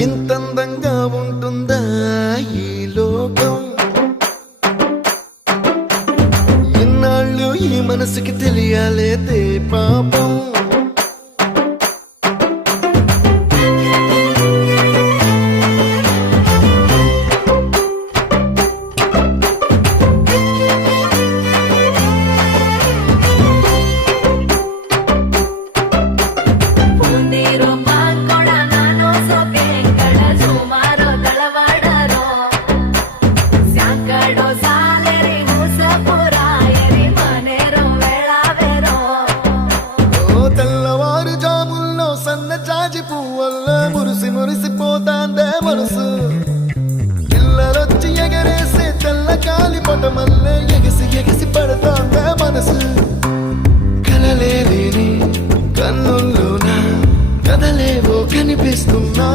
ఇంతందంగా ఉంటుందా ఈ లోకం? ఇన్నాళ్ళు ఈ మనసుకి తెలియాలేదే పాపం. జాజి పువ్వల్ల మురిసి మురిసిపోతాందే మనసు. పిల్లలొచ్చి ఎగరేసే తెల్ల కాలి పటమల్లే ఎగిసి ఎగిసి పడతాందే మనసు. కలలే లేని కన్నుల్లోన కదలేవో కనిపిస్తున్నా